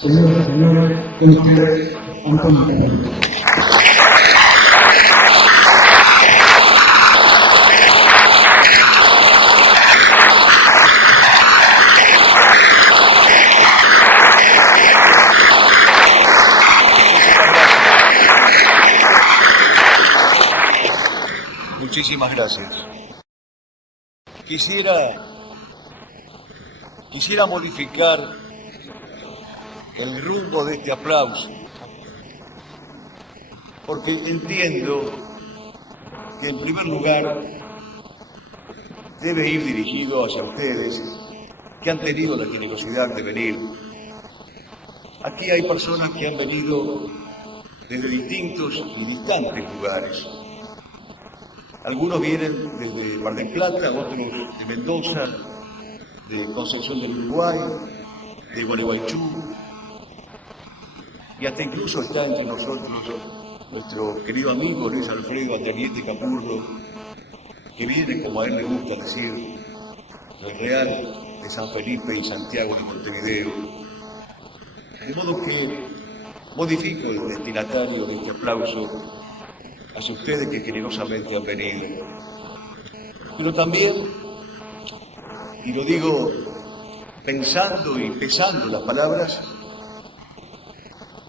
Señoras y señores, con ustedes, Antonio Carlos. Muchísimas gracias. Quisiera modificar el rumbo de este aplauso, porque entiendo que en primer lugar debe ir dirigido hacia ustedes que han tenido la generosidad de venir. Aquí hay personas que han venido desde distintos y distantes lugares. Algunos vienen desde Mar del Plata, otros de Mendoza, de Concepción del Uruguay, de Gualeguaychú, y hasta incluso está entre nosotros nuestro querido amigo Luis Alfredo Ateniente Capurro, que viene, como a él le gusta decir, del Real de San Felipe y Santiago de Montevideo. De modo que modifico el destinatario de este aplauso hacia ustedes que generosamente han venido. Pero también, y lo digo pensando y pesando las palabras,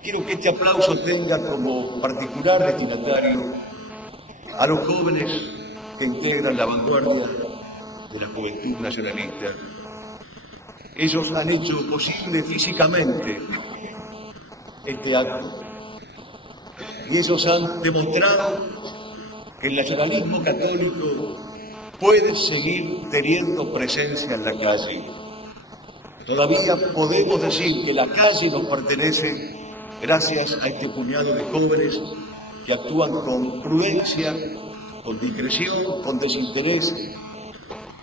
quiero que este aplauso tenga como particular destinatario a los jóvenes que integran la vanguardia de la juventud nacionalista. Ellos han hecho posible físicamente este acto. Y ellos han demostrado que el nacionalismo católico puede seguir teniendo presencia en la calle. Todavía podemos decir que la calle nos pertenece gracias a este puñado de jóvenes que actúan con prudencia, con discreción, con desinterés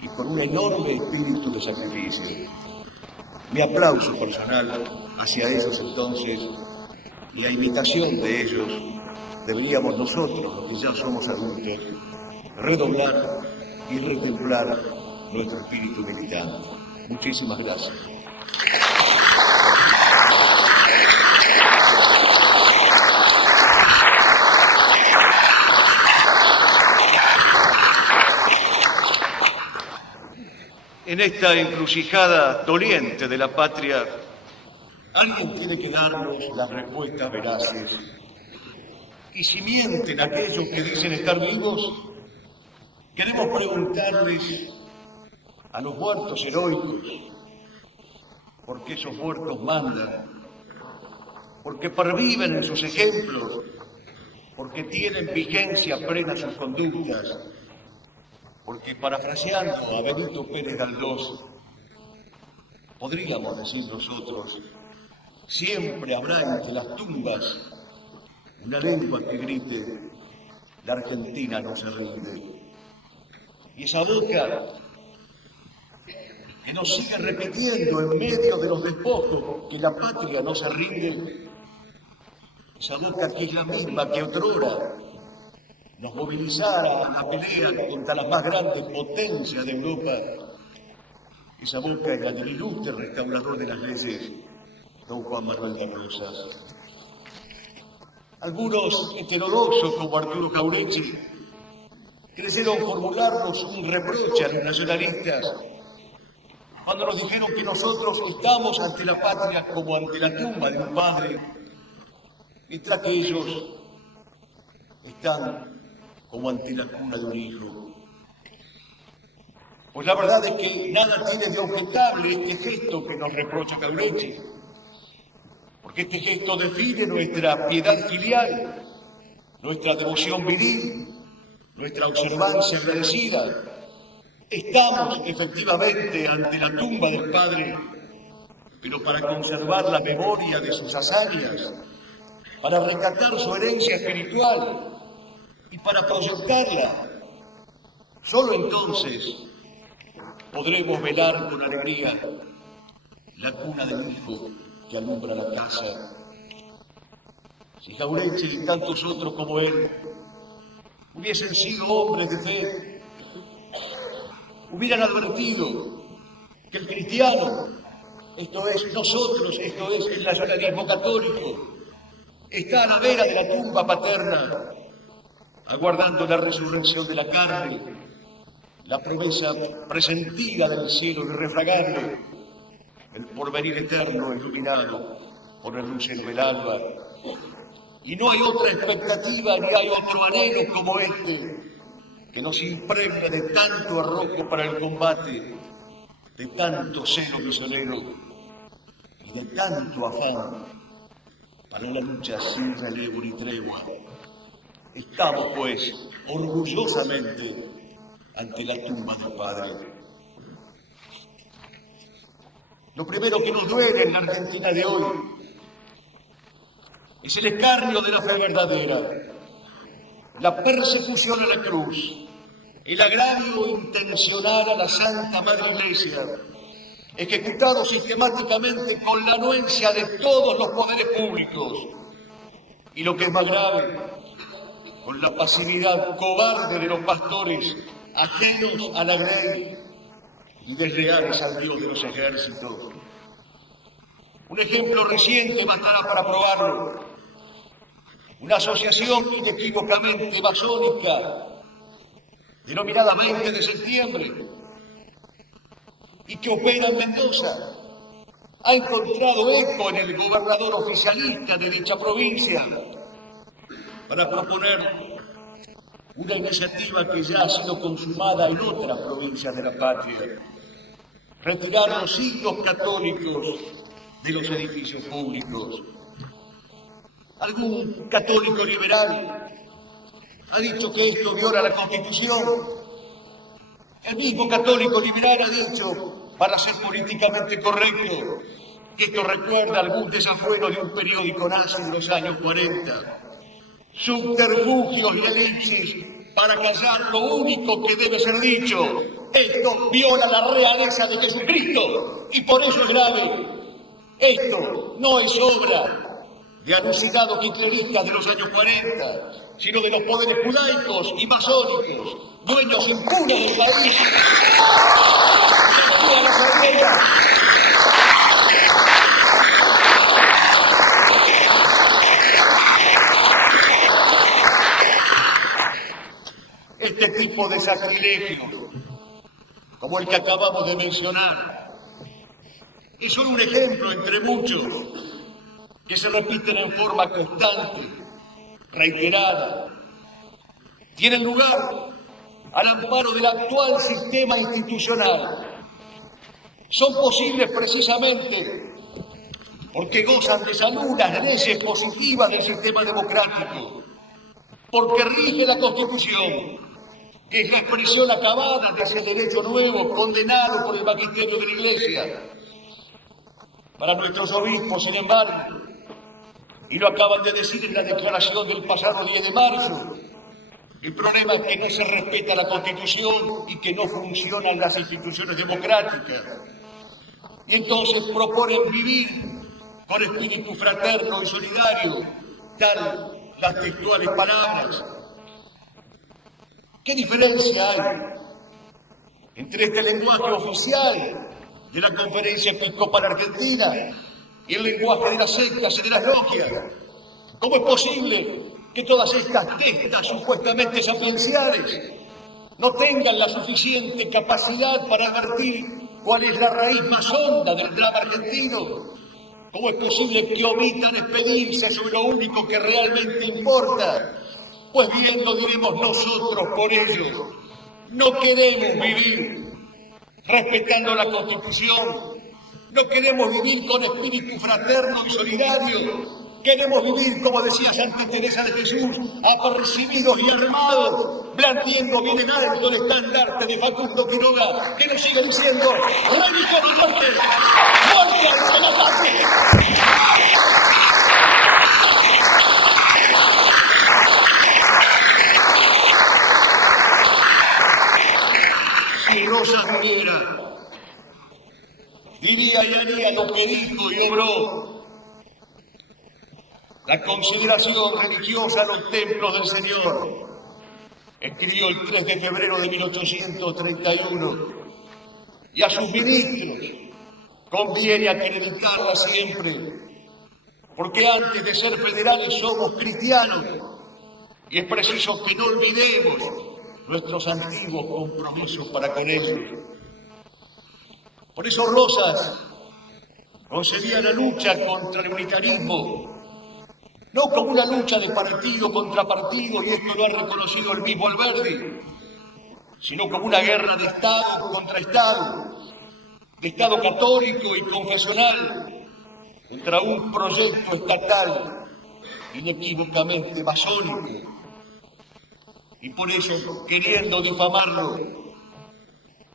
y con un enorme espíritu de sacrificio. Mi aplauso personal hacia ellos entonces, y a imitación de ellos, deberíamos nosotros, los que ya somos adultos, redoblar y retemplar nuestro espíritu militante. Muchísimas gracias. En esta encrucijada doliente de la patria, alguien tiene que darnos las respuestas veraces. Y si mienten aquellos que dicen estar vivos, queremos preguntarles a los muertos heroicos, ¿por qué esos muertos mandan? ¿Porque perviven en sus ejemplos? ¿Porque tienen vigencia plena sus conductas? Porque, parafraseando a Benito Pérez Galdós, podríamos decir nosotros, siempre habrá entre las tumbas una lengua que grite, la Argentina no se rinde. Y esa boca que nos sigue repitiendo en medio de los despojos que la patria no se rinde, esa boca que es la misma que otrora nos movilizara a la pelea contra las más grandes potencias de Europa, esa boca es la del ilustre restaurador de las leyes, don Juan Manuel de Rosas. Algunos heterodoxos, como Arturo Jauretche, quisieron formularnos un reproche a los nacionalistas cuando nos dijeron que nosotros estamos ante la patria como ante la tumba de un padre, mientras que ellos están como ante la cuna de un hijo. Pues la verdad es que nada tiene de objetable este gesto que nos reprocha Jauretche, porque este gesto define nuestra piedad filial, nuestra devoción viril, nuestra observancia agradecida. Estamos efectivamente ante la tumba del Padre, pero para conservar la memoria de sus hazañas, para rescatar su herencia espiritual y para proyectarla. Solo entonces podremos velar con alegría la cuna del hijo que alumbra la casa. Si Jauretche y tantos otros como él hubiesen sido hombres de fe, hubieran advertido que el cristiano esto es nosotros, esto es el nacionalismo católico, está a la vera de la tumba paterna, aguardando la resurrección de la carne, la promesa presentida del cielo irrefragable, el porvenir eterno iluminado por el lucero del alba. Y no hay otra expectativa ni hay otro anhelo como este, que nos impregna de tanto arrojo para el combate, de tanto celo misionero y de tanto afán para una lucha sin relevo ni tregua. Estamos, pues, orgullosamente ante la tumba del Padre. Lo primero que nos duele en la Argentina de hoy es el escarnio de la fe verdadera, la persecución a la cruz, el agravio intencional a la Santa Madre Iglesia, ejecutado sistemáticamente con la anuencia de todos los poderes públicos, y lo que es más grave, con la pasividad cobarde de los pastores ajenos a la grey y desleales al Dios de los ejércitos. Un ejemplo reciente bastará para probarlo. Una asociación inequívocamente masónica, denominada 20 de septiembre, y que opera en Mendoza, ha encontrado eco en el gobernador oficialista de dicha provincia para proponer una iniciativa que ya ha sido consumada en otras provincias de la patria: retirar los signos católicos de los edificios públicos. Algún católico liberal ha dicho que esto viola la Constitución. El mismo católico liberal ha dicho, para ser políticamente correcto, que esto recuerda algún desafuero de un periódico nazi en los años 40. Subterfugios y elipsis para callar lo único que debe ser dicho: esto viola la realeza de Jesucristo y por eso es grave. Esto no es obra de alucinados hitleristas de los años 40, sino de los poderes judaicos y masónicos, dueños impunes del país. Este tipo de sacrilegio, como el que acabamos de mencionar, es solo un ejemplo entre muchos que se repiten en forma constante, reiterada. Tienen lugar al amparo del actual sistema institucional. Son posibles precisamente porque gozan de algunas leyes positivas del sistema democrático, porque rige la Constitución, que es la expresión acabada de ese derecho nuevo condenado por el magisterio de la Iglesia. Para nuestros obispos, sin embargo, y lo acaban de decir en la declaración del pasado 10 de marzo, el problema es que no se respeta la Constitución y que no funcionan las instituciones democráticas. Y entonces proponen vivir con espíritu fraterno y solidario, tal las textuales palabras. ¿Qué diferencia hay entre este lenguaje oficial de la Conferencia Episcopal Argentina y el lenguaje de las sectas y de las logias? ¿Cómo es posible que todas estas testas supuestamente sapienciales no tengan la suficiente capacidad para advertir cuál es la raíz más honda del drama argentino? ¿Cómo es posible que omitan expedirse sobre lo único que realmente importa? Pues bien, lo diremos nosotros por ellos. No queremos vivir respetando la Constitución. No queremos vivir con espíritu fraterno y solidario. Queremos vivir, como decía Santa Teresa de Jesús, apercibidos y armados, blandiendo bien en alto el estandarte de Facundo Quiroga, que nos sigue diciendo: religión y muerte, muerte al ataque. Si Rosas viviera, diría y haría lo que dijo y obró. La consideración religiosa a los templos del Señor. Escribió el 3 de febrero de 1831 y a sus ministros conviene acreditarla siempre, porque antes de ser federales somos cristianos y es preciso que no olvidemos nuestros antiguos compromisos para con ellos. Por eso Rosas concebía la lucha contra el unitarismo no como una lucha de partido contra partido, y esto lo ha reconocido el mismo Alberdi, sino como una guerra de Estado contra Estado, de Estado católico y confesional, contra un proyecto estatal inequívocamente masónico. Y por eso, queriendo difamarlo,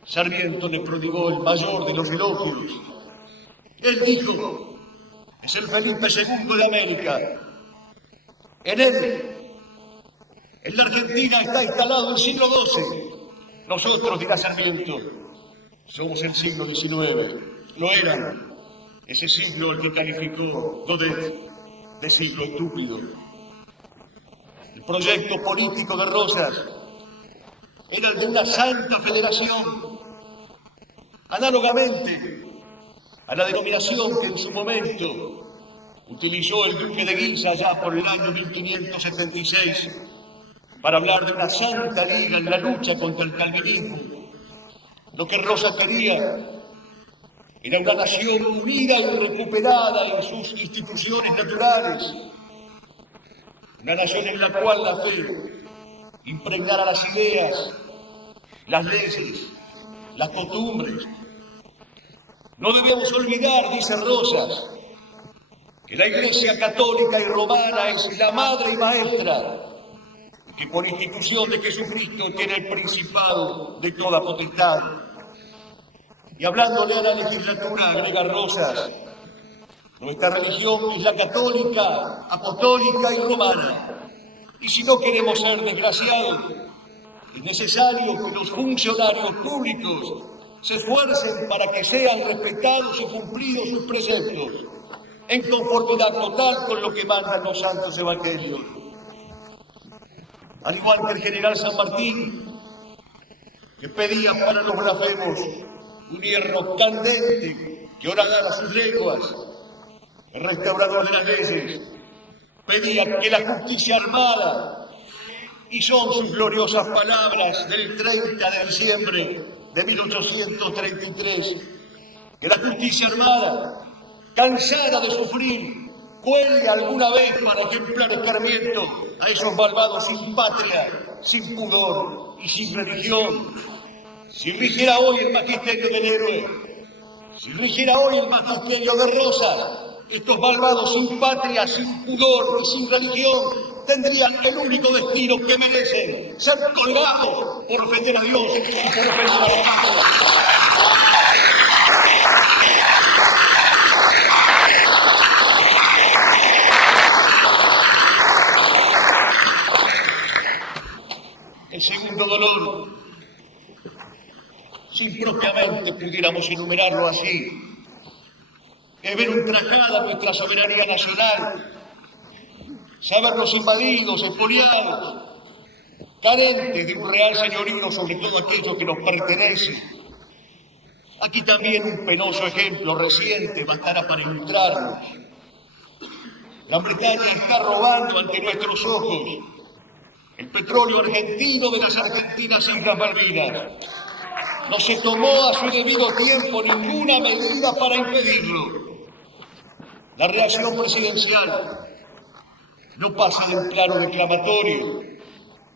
Sarmiento le prodigó el mayor de los elogios. Él dijo: es el Felipe II de América. En él, en la Argentina está instalado el siglo XII. Nosotros, dirá Sarmiento, somos el siglo XIX. Lo eran. Ese siglo al que calificó Godet de siglo estúpido. El proyecto político de Rosas era el de una santa federación, análogamente a la denominación que en su momento utilizó el duque de Guisa ya por el año 1576 para hablar de una santa liga en la lucha contra el calvinismo. Lo que Rosas quería era una nación unida y recuperada en sus instituciones naturales, una nación en la cual la fe impregnara las ideas, las leyes, las costumbres. No debemos olvidar, dice Rosas, que la Iglesia católica y romana es la madre y maestra, y que por institución de Jesucristo tiene el principado de toda potestad. Y hablándole a la legislatura, agrega Rosas, nuestra religión es la católica, apostólica y romana. Y si no queremos ser desgraciados, es necesario que los funcionarios públicos se esfuercen para que sean respetados y cumplidos sus preceptos, en conformidad total con lo que mandan los santos evangelios. Al igual que el general San Martín, que pedía para los blasfemos un hierro candente que horadara sus lenguas, el restaurador de las leyes pedía que la justicia armada, y son sus gloriosas palabras del 30 de diciembre de 1833, que la justicia armada, cansada de sufrir, cuelgue alguna vez para ejemplar escarmiento a esos malvados sin patria, sin pudor y sin religión. Si rigiera hoy el magisterio del héroe, si rigiera hoy el magisterio de Rosa, estos malvados sin patria, sin pudor y sin religión tendrían el único destino que merecen: ser colgados por ofender a Dios y por ofender a los santos. El segundo dolor, si propiamente pudiéramos enumerarlo así, es ver ultrajada nuestra soberanía nacional, sabernos invadidos, expoliados, carentes de un real señorío sobre todo aquello que nos pertenece. Aquí también un penoso ejemplo reciente bastará para ilustrarnos. La Bretaña está robando ante nuestros ojos el petróleo argentino de las argentinas Islas Malvinas. No se tomó a su debido tiempo ninguna medida para impedirlo. La reacción presidencial no pasa de un claro declamatorio,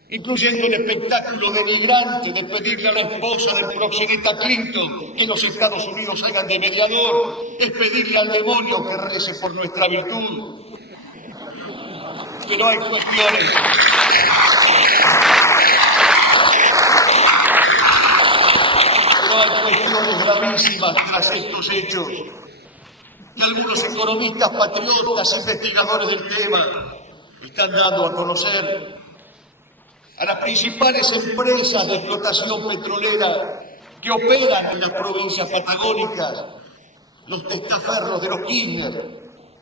incluyendo el espectáculo denigrante de pedirle a la esposa del proxeneta Clinton que los Estados Unidos hagan de mediador, es pedirle al demonio que rece por nuestra virtud. Pero hay cuestiones gravísimas tras estos hechos, que algunos economistas patriotas, investigadores del tema, están dando a conocer. A las principales empresas de explotación petrolera que operan en las provincias patagónicas, los testaferros de los Kirchner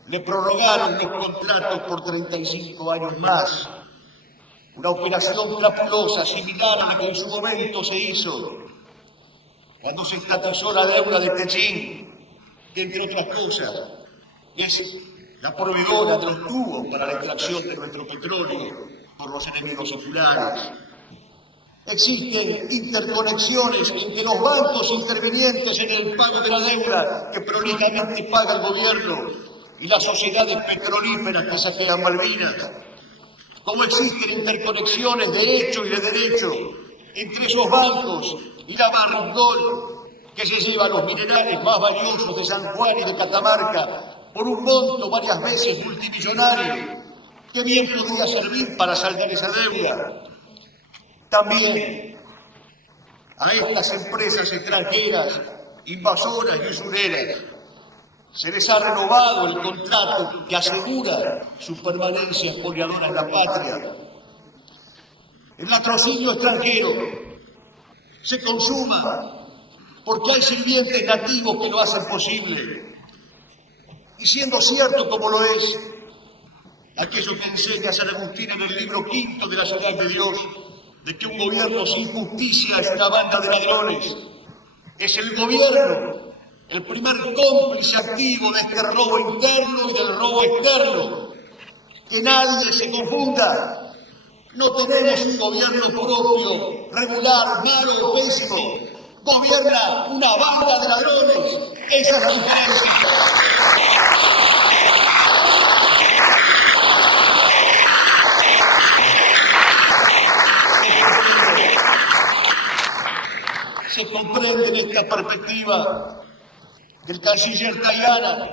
le prorrogaron los contratos por 35 años más. Una operación crapulosa similar a la que en su momento se hizo cuando se estatizó la deuda de Techín que, entre otras cosas, es la proveedora de los tubos para la extracción de nuestro petróleo por los enemigos oculares. Existen interconexiones entre los bancos intervinientes en el pago de la deuda que prolijamente paga el gobierno y las sociedades petrolíferas que saquean Malvinas. Como existen interconexiones de hecho y de derecho entre esos bancos y la Barrick que se lleva los minerales más valiosos de San Juan y de Catamarca por un monto varias veces multimillonario, que bien podría servir para saldar esa deuda. También a estas empresas extranjeras, invasoras y usureras, se les ha renovado el contrato que asegura su permanencia expoliadora en la patria. El latrocinio extranjero se consuma porque hay sirvientes nativos que lo hacen posible. Y siendo cierto como lo es aquello que enseña San Agustín en el libro quinto de la Ciudad de Dios, de que un gobierno sin justicia es una banda de ladrones, es el gobierno el primer cómplice activo de este robo interno y del robo externo. Que nadie se confunda. No tenemos un gobierno propio, regular, malo o pésimo. Gobierna una banda de ladrones. Esa es la diferencia. Se comprende en esta perspectiva que el canciller Tajana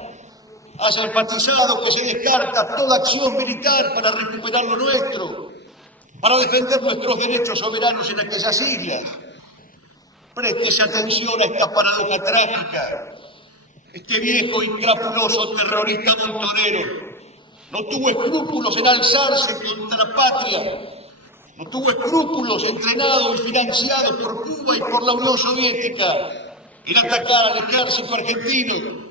haya enfatizado que se descarta toda acción militar para recuperar lo nuestro, para defender nuestros derechos soberanos en aquellas islas. Préstese atención a esta paradoja trágica. Este viejo y crapuloso terrorista montonero no tuvo escrúpulos en alzarse contra la patria. No tuvo escrúpulos entrenados y financiados por Cuba y por la Unión Soviética en atacar al ejército argentino,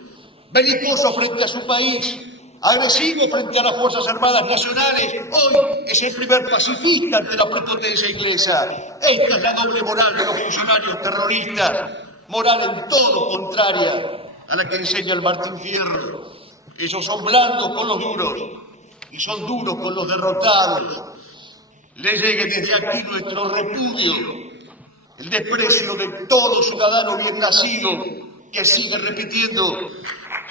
belicoso frente a su país, agresivo frente a las Fuerzas Armadas Nacionales. Hoy es el primer pacifista ante la prepotencia inglesa. Esta es la doble moral de los funcionarios terroristas, moral en todo contraria a la que enseña el Martín Fierro. Ellos son blandos con los duros y son duros con los derrotados. Le llegue desde aquí nuestro repudio, el desprecio de todo ciudadano bien nacido que sigue repitiendo: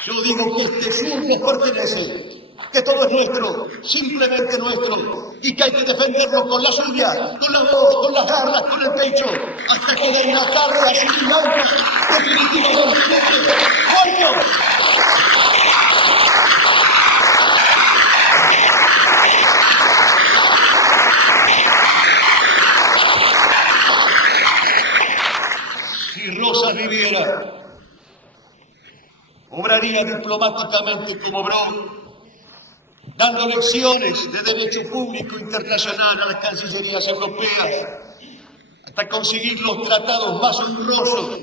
yo digo que este sur nos pertenece, que todo es nuestro, simplemente nuestro, y que hay que defenderlo con la suya, con la voz, con las garras, con el pecho, hasta que den una carga azul y blanca definitivamente. ¡Coño! Rosa viviera, obraría diplomáticamente como obró, dando lecciones de derecho público internacional a las cancillerías europeas, hasta conseguir los tratados más honrosos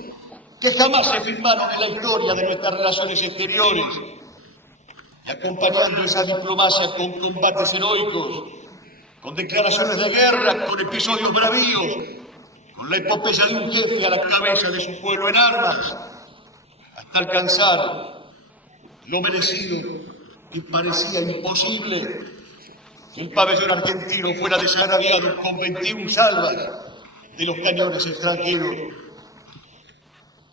que jamás se firmaron en la historia de nuestras relaciones exteriores, y acompañando esa diplomacia con combates heroicos, con declaraciones de guerra, con episodios bravíos, con la epopeya de un jefe a la cabeza de su pueblo en armas, hasta alcanzar lo merecido que parecía imposible, que el pabellón argentino fuera desagraviado con 21 salvas de los cañones extranjeros.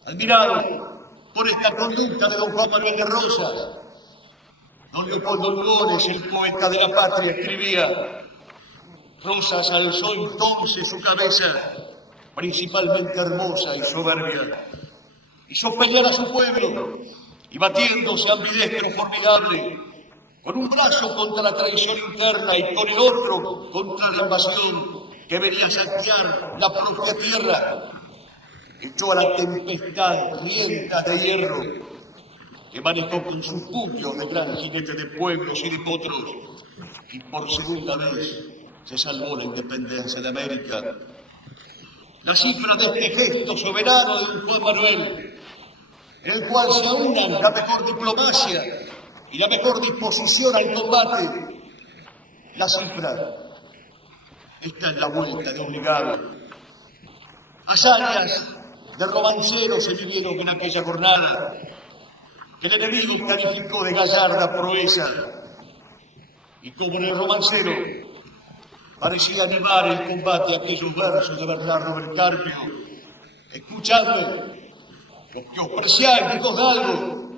Admirado por esta conducta de don Juan Manuel de Rosas, don Leopoldo Lugones, el poeta de la patria, escribía: Rosas alzó entonces su cabeza, principalmente hermosa y soberbia, hizo pelear a su pueblo y batiéndose ambidestro formidable, con un brazo contra la traición interna y con el otro contra la invasión que venía a saquear la propia tierra, echó a la tempestad riendas de hierro que manejó con su puño de gran jinete de pueblos y de potros, y por segunda vez se salvó la independencia de América. La cifra de este gesto soberano de don Juan Manuel, en el cual se aunan la mejor diplomacia y la mejor disposición al combate, la cifra, esta es la vuelta de obligado. Hazañas de romanceros se vivieron en aquella jornada. que el enemigo calificó de gallarda proeza, y como en el romancero parecía animar el combate aquellos versos de Bernardo del Carpio: escuchadme, los que os preciáis, hijos de algo,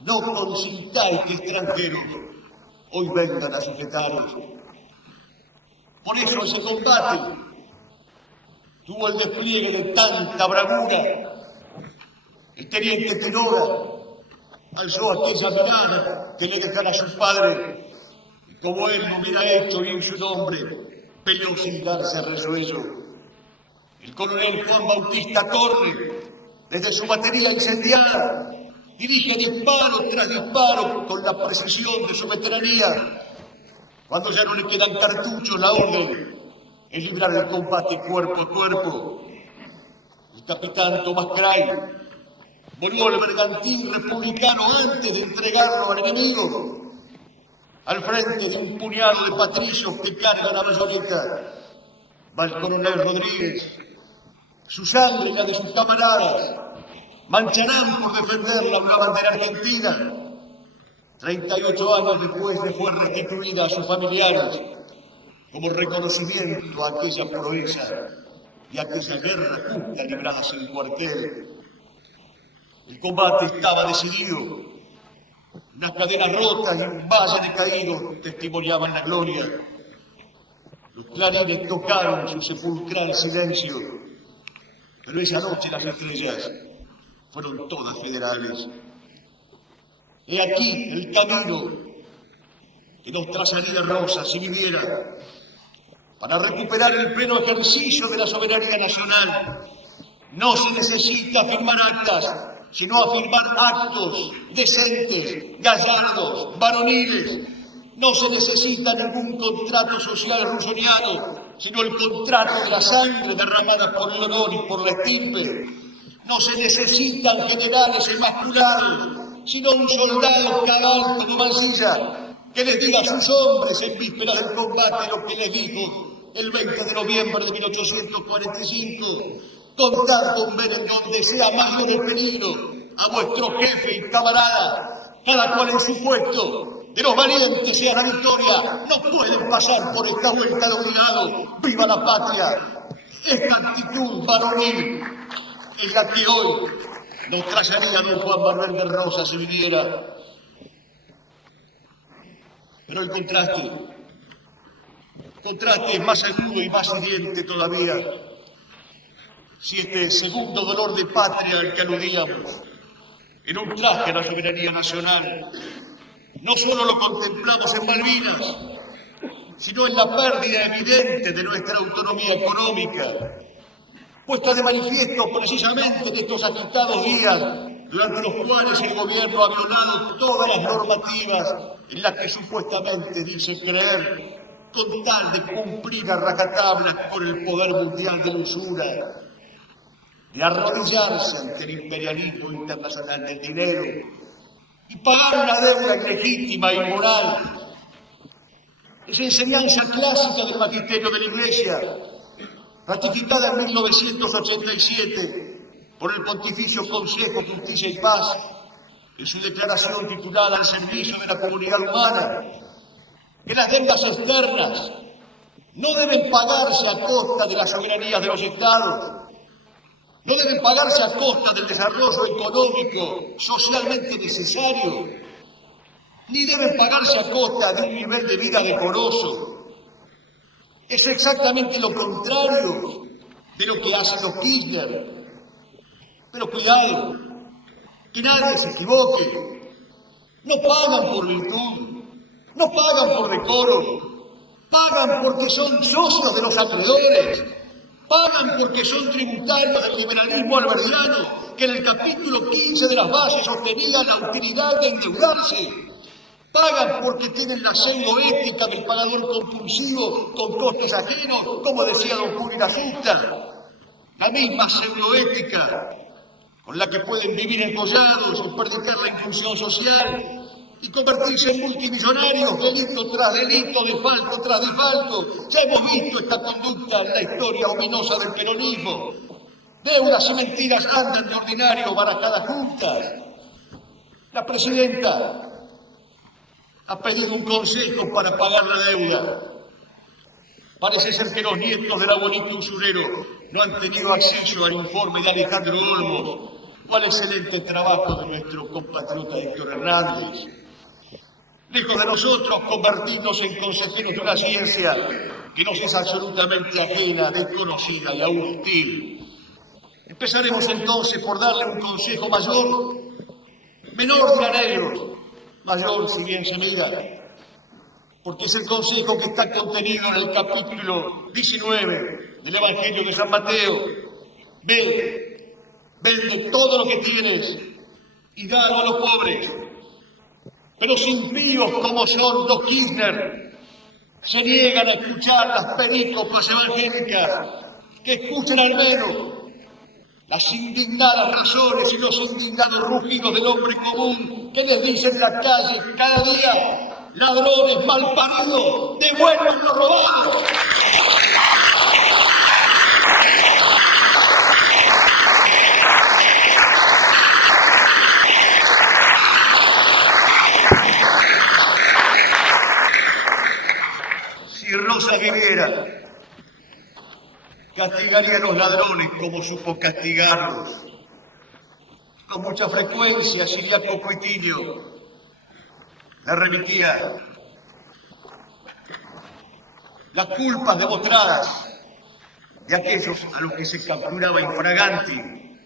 no consintáis que extranjeros hoy vengan a sujetaros. Por eso ese combate tuvo el despliegue de tanta bravura. El teniente Quiroga alzó aquella mirada que le dejara a su padre, y como él lo hubiera hecho y en su nombre, peleó sin darse resuello. El coronel Juan Bautista Torre, desde su batería incendiada, dirige disparo tras disparo con la precisión de su veteranía. Cuando ya no le quedan cartuchos, la orden es librar el combate cuerpo a cuerpo. El capitán Tomás Cray volvió al bergantín republicano antes de entregarlo al enemigo. Al frente de un puñado de patricios que cargan la bayoneta va el coronel Rodríguez. Su sangre y la de sus camaradas mancharán por defenderla una bandera argentina. 38 años después le fue restituida a sus familiares como reconocimiento a aquella proeza y a aquella guerra justa librada en el cuartel. El combate estaba decidido. Unas cadenas rotas y un valle decaído testimoniaban la gloria. Los clarines tocaron su sepulcral silencio, pero esa noche las estrellas fueron todas federales. He aquí el camino que nos trazaría Rosa si viviera, para recuperar el pleno ejercicio de la soberanía nacional. No se necesita firmar actas, sino afirmar actos decentes, gallardos, varoniles. No se necesita ningún contrato social rusoniano, sino el contrato de la sangre derramada por el honor y por la estirpe. No se necesitan generales emasculados, sino un soldado cabal como Mansilla, que les diga a sus hombres en vísperas del combate lo que les dijo el 20 de noviembre de 1845. Contad con ver en donde sea mayor el peligro a vuestro jefe y camarada, cada cual en su puesto. De los valientes sea la victoria, no pueden pasar por esta vuelta de obligado. ¡Viva la patria! Esta actitud varonil es la que hoy nos trazaría don Juan Manuel de Rosas si viviera. Pero el contraste es más agudo y más hiriente todavía. Si este segundo dolor de patria al que aludíamos era un traje a la soberanía nacional, no solo lo contemplamos en Malvinas, sino en la pérdida evidente de nuestra autonomía económica, puesta de manifiesto precisamente en estos agitados días durante los cuales el gobierno ha violado todas las normativas en las que supuestamente dice creer, con tal de cumplir a rajatabla con el poder mundial de la usura, de arrodillarse ante el imperialismo internacional del dinero y pagar una deuda ilegítima e inmoral. Es enseñanza clásica del magisterio de la Iglesia, ratificada en 1987 por el Pontificio Consejo Justicia y Paz en su declaración titulada Al servicio de la comunidad humana, que las deudas externas no deben pagarse a costa de la soberanía de los Estados, no deben pagarse a costa del desarrollo económico socialmente necesario, ni deben pagarse a costa de un nivel de vida decoroso. Es exactamente lo contrario de lo que hacen los Kirchner. Pero cuidado, que nadie se equivoque. No pagan por virtud, no pagan por decoro, pagan porque son socios de los acreedores. Pagan porque son tributarios del liberalismo alberdiano, que en el capítulo 15 de las bases sostenía la utilidad de endeudarse. Pagan porque tienen la pseudoética del pagador compulsivo con costes ajenos, como decía don Julio Asusta. La misma pseudoética con la que pueden vivir encollados, desperdicar la inclusión social y convertirse en multimillonarios, delito tras delito, desfalco tras desfalco. Ya hemos visto esta conducta en la historia ominosa del peronismo. Deudas y mentiras andan de ordinario barajadas juntas. La presidenta ha pedido un consejo para pagar la deuda. Parece ser que los nietos del abuelito usurero no han tenido acceso al informe de Alejandro Olmos o al excelente trabajo de nuestro compatriota Héctor Hernández. Lejos de nosotros convertirnos en consejeros de una ciencia que nos es absolutamente ajena, desconocida y aún hostil. Empezaremos entonces por darle un consejo mayor, menor dirán ellos, mayor si bien se mira, porque es el consejo que está contenido en el capítulo 19 del Evangelio de San Mateo. Vende todo lo que tienes y dalo a los pobres. Pero sin impíos como son los Kirchner, se niegan a escuchar las perícoplas evangélicas, que escuchen al menos las indignadas razones y los indignados rugidos del hombre común que les dice en la calle cada día: ladrones malparidos, devuelvan lo robado. Si Rosa viviera, castigaría a los ladrones como supo castigarlos. Con mucha frecuencia, Ciriaco Coetilio le remitía las culpas demostradas de aquellos a los que se capturaba infraganti.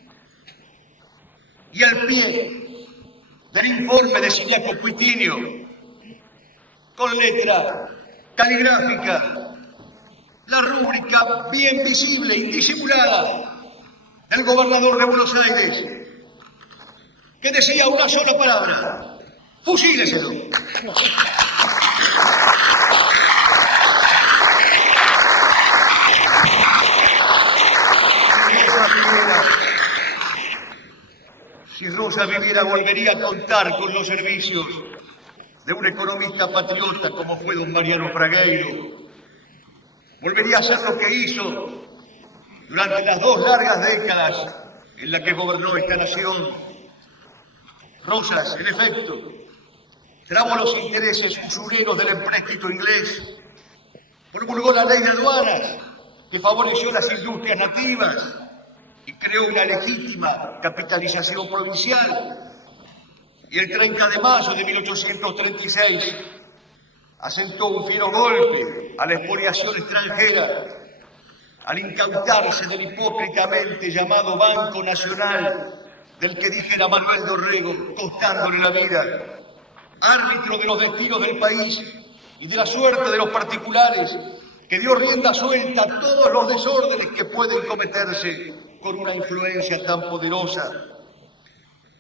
Y al pie del informe de Ciriaco Coetilio, con letra caligráfica, la rúbrica bien visible, indisimulada, del gobernador de Buenos Aires, que decía una sola palabra: fusíleselo. Si Rosa viviera, volvería a contar con los servicios de un economista patriota como fue don Mariano Fragueiro. Volvería a hacer lo que hizo durante las 2 largas décadas en las que gobernó esta nación. Rosas, en efecto, trabó los intereses usureros del empréstito inglés, promulgó la ley de aduanas que favoreció las industrias nativas y creó una legítima capitalización provincial. Y el 30 de mayo de 1836 asentó un fiero golpe a la expoliación extranjera al incautarse del hipócritamente llamado Banco Nacional, del que dijera Manuel Dorrego, costándole la vida, árbitro de los destinos del país y de la suerte de los particulares, que dio rienda suelta a todos los desórdenes que pueden cometerse con una influencia tan poderosa.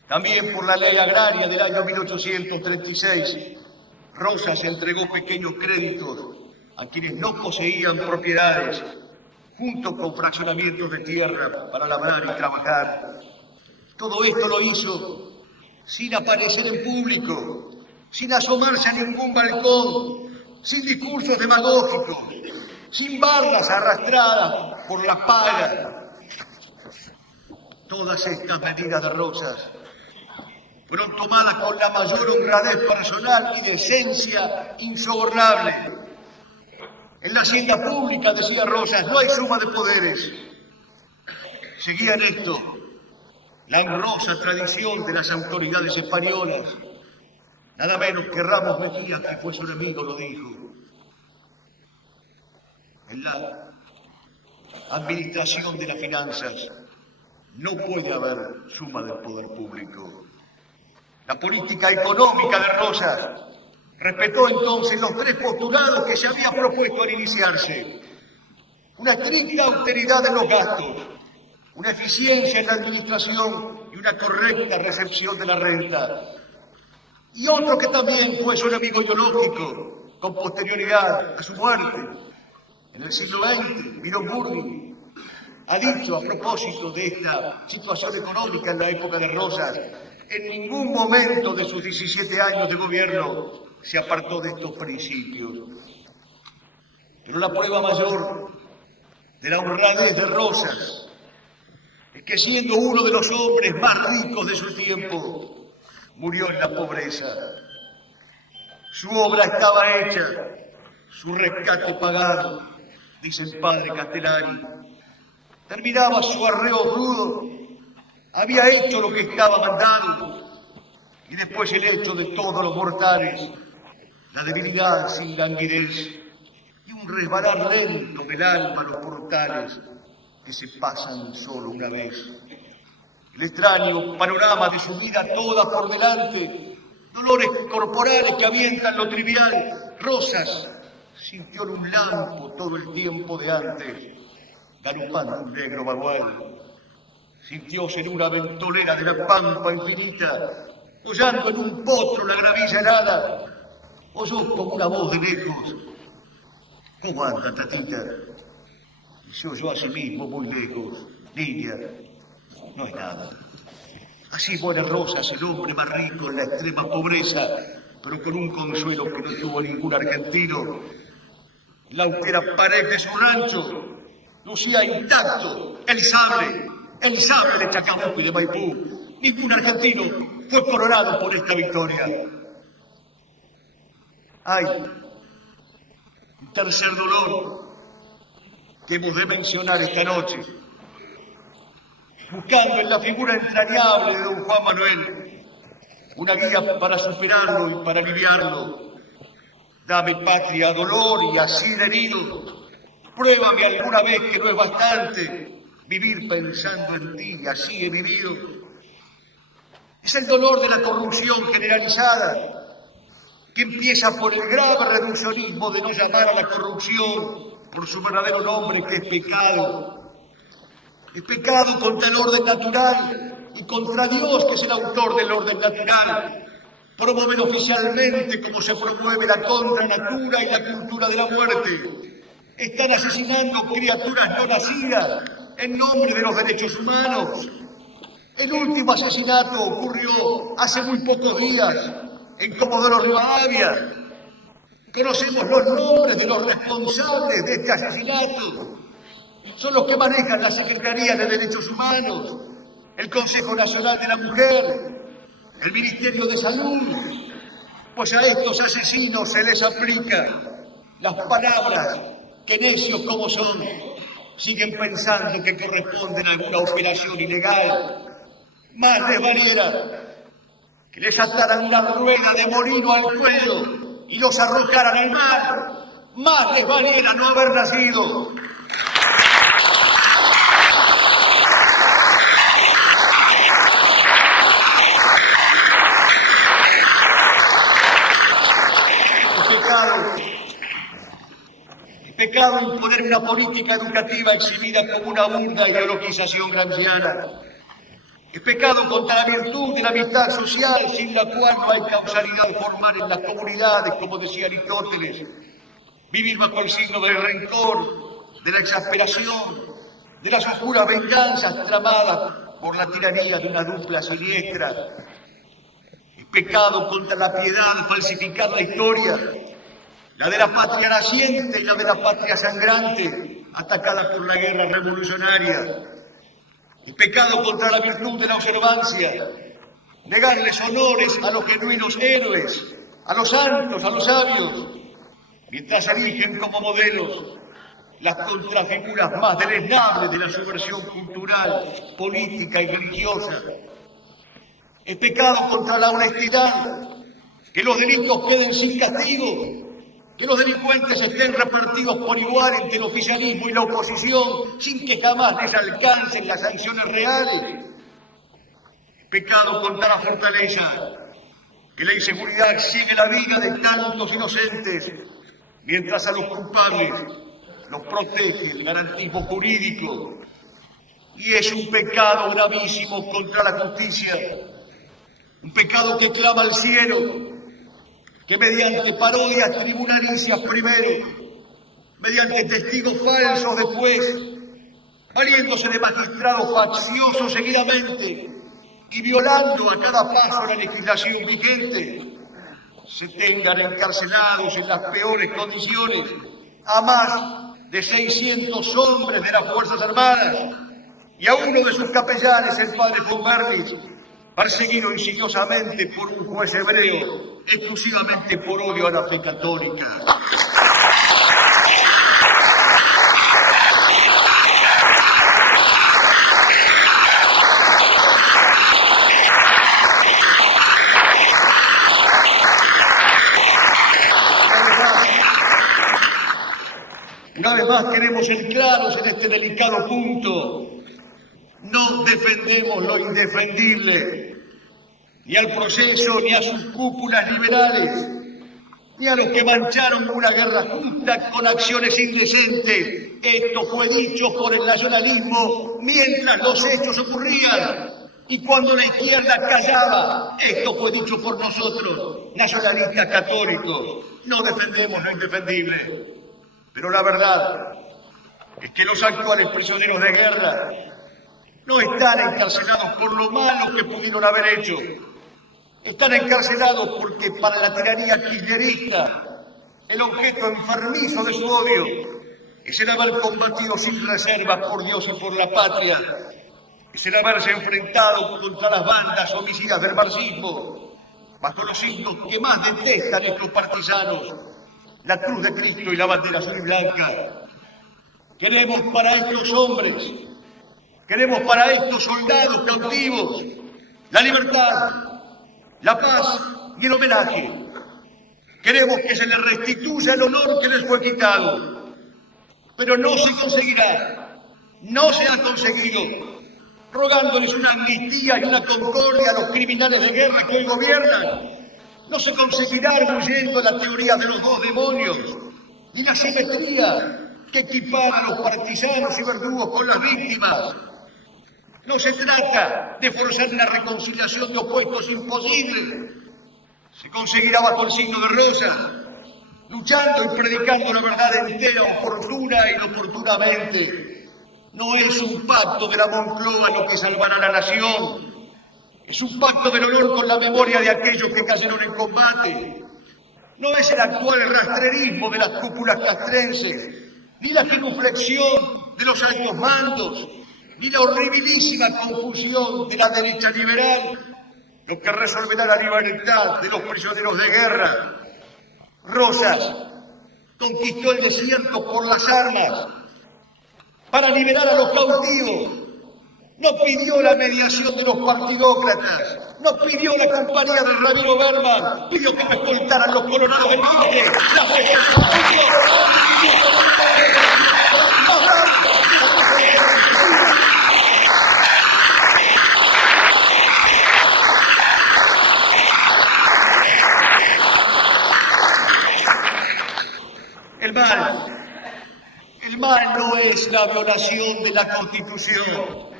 También por la ley agraria del año 1836, Rosas entregó pequeños créditos a quienes no poseían propiedades, junto con fraccionamientos de tierra para labrar y trabajar. Todo esto lo hizo sin aparecer en público, sin asomarse a ningún balcón, sin discursos demagógicos, sin barras arrastradas por la paga. Todas estas medidas de Rosas fueron tomadas con la mayor honradez personal y decencia insobornable. En la hacienda pública, decía Rosas, no hay suma de poderes. Seguía en esto la honrosa tradición de las autoridades españolas. Nada menos que Ramos Mejía, que fue su enemigo, lo dijo. En la administración de las finanzas no puede haber suma del poder público. La política económica de Rosas respetó entonces los 3 postulados que se había propuesto al iniciarse: una estricta austeridad en los gastos, una eficiencia en la administración y una correcta recepción de la renta. Y otro que también fue su enemigo ideológico con posterioridad a su muerte, en el siglo XX, Miró Burdi, ha dicho a propósito de esta situación económica en la época de Rosas: en ningún momento de sus 17 años de gobierno se apartó de estos principios. Pero la prueba mayor de la honradez de Rosas es que, siendo uno de los hombres más ricos de su tiempo, murió en la pobreza. Su obra estaba hecha, su rescate pagado, dice el padre Castellani. Terminaba su arreo rudo, había hecho lo que estaba mandado, y después el hecho de todos los mortales, la debilidad sin languidez, y un resbalar lento del alma a los portales que se pasan solo una vez. El extraño panorama de su vida toda por delante, dolores corporales que avientan lo trivial, rosas, sintió en un lampo todo el tiempo de antes, galopando un negro bagual. Sintióse en una ventolera de la pampa infinita, hollando en un potro la gravilla helada, oyó como una voz de lejos: ¿cómo anda, tatita? Y se oyó a sí mismo muy lejos: niña, no es nada. Así muere Rosas, el hombre más rico en la extrema pobreza, pero con un consuelo que no tuvo ningún argentino. La austera pared de su rancho lucía intacto el sable de Chacabuco y de Maipú. Ningún argentino fue coronado por esta victoria. Hay un tercer dolor que hemos de mencionar esta noche, buscando en la figura entrañable de don Juan Manuel una guía para superarlo y para aliviarlo. Dame, patria, dolor y asir herido, pruébame alguna vez que no es bastante vivir pensando en ti, y así he vivido. Es el dolor de la corrupción generalizada, que empieza por el grave reduccionismo de no llamar a la corrupción por su verdadero nombre, que es pecado. Es pecado contra el orden natural y contra Dios, que es el autor del orden natural. Promueven oficialmente como se promueve la contranatura y la cultura de la muerte. Están asesinando criaturas no nacidas en nombre de los derechos humanos. El último asesinato ocurrió hace muy pocos días en Comodoro Rivadavia. Conocemos los nombres de los responsables de este asesinato. Son los que manejan la Secretaría de Derechos Humanos, el Consejo Nacional de la Mujer, el Ministerio de Salud. Pues a estos asesinos se les aplica las palabras que, necios como son, siguen pensando que corresponden a alguna operación ilegal. Más les valiera que les ataran una rueda de molino al cuello y los arrojaran al mar. Más les valiera no haber nacido. Pecado imponer una política educativa exhibida como una burda ideologización gramsciana. Es pecado contra la virtud de la amistad social, sin la cual no hay causalidad formal en las comunidades, como decía Aristóteles. Vivir bajo el signo del rencor, de la exasperación, de las oscuras venganzas tramadas por la tiranía de una dupla siniestra. Es pecado contra la piedad falsificar la historia, la de la patria naciente y la de la patria sangrante, atacada por la guerra revolucionaria. El pecado contra la virtud de la observancia, negarles honores a los genuinos héroes, a los santos, a los sabios, mientras eligen como modelos las contrafiguras más deleznables de la subversión cultural, política y religiosa. Es pecado contra la honestidad, que los delitos queden sin castigo, que los delincuentes estén repartidos por igual entre el oficialismo y la oposición, sin que jamás les alcancen las sanciones reales. Pecado contra la fortaleza, que la inseguridad sigue la vida de tantos inocentes, mientras a los culpables los protege el garantismo jurídico. Y es un pecado gravísimo contra la justicia, un pecado que clama al cielo, que mediante parodias tribunalicias primero, mediante testigos falsos después, valiéndose de magistrados facciosos seguidamente y violando a cada paso la legislación vigente, se tengan encarcelados en las peores condiciones a más de 600 hombres de las Fuerzas Armadas y a uno de sus capellanes, el padre von Berlitz, perseguido insidiosamente por un juez hebreo, exclusivamente por odio a la fe católica. Una vez más queremos ser claros en este delicado punto. No defendemos lo indefendible, ni al proceso, ni a sus cúpulas liberales, ni a los que mancharon una guerra justa con acciones indecentes. Esto fue dicho por el nacionalismo mientras los hechos ocurrían. Y cuando la izquierda callaba, esto fue dicho por nosotros, nacionalistas católicos. No defendemos lo indefendible. Pero la verdad es que los actuales prisioneros de guerra no están encarcelados por lo malo que pudieron haber hecho. Están encarcelados porque para la tiranía kirchnerista el objeto enfermizo de su odio es el haber combatido sin reserva por Dios y por la patria, es el haberse enfrentado contra las bandas homicidas del marxismo, bajo los signos que más detestan estos partisanos, la cruz de Cristo y la bandera azul y blanca. Queremos para estos hombres, queremos para estos soldados cautivos la libertad, la paz y el homenaje. Queremos que se les restituya el honor que les fue quitado. Pero no se conseguirá, no se ha conseguido, rogándoles una amnistía y una concordia a los criminales de guerra que hoy gobiernan. No se conseguirá arguyendo la teoría de los dos demonios, ni la simetría que equipara a los partisanos y verdugos con las víctimas. No se trata de forzar una reconciliación de opuestos imposible. Se conseguirá bajo el signo de rosa, luchando y predicando la verdad entera, oportuna e inoportunamente. No es un pacto de la Moncloa lo que salvará a la nación. Es un pacto del honor con la memoria de aquellos que cayeron en combate. No es el actual rastrerismo de las cúpulas castrenses, ni la genuflexión de los altos mandos, ni la horribilísima confusión de la derecha liberal, lo que resolverá la libertad de los prisioneros de guerra. Rosas conquistó el desierto por las armas para liberar a los cautivos. No pidió la mediación de los partidócratas, no pidió la compañía del rabino Berman, pidió que me escoltaran los colorados del Tigre. El mal no es la violación de la Constitución.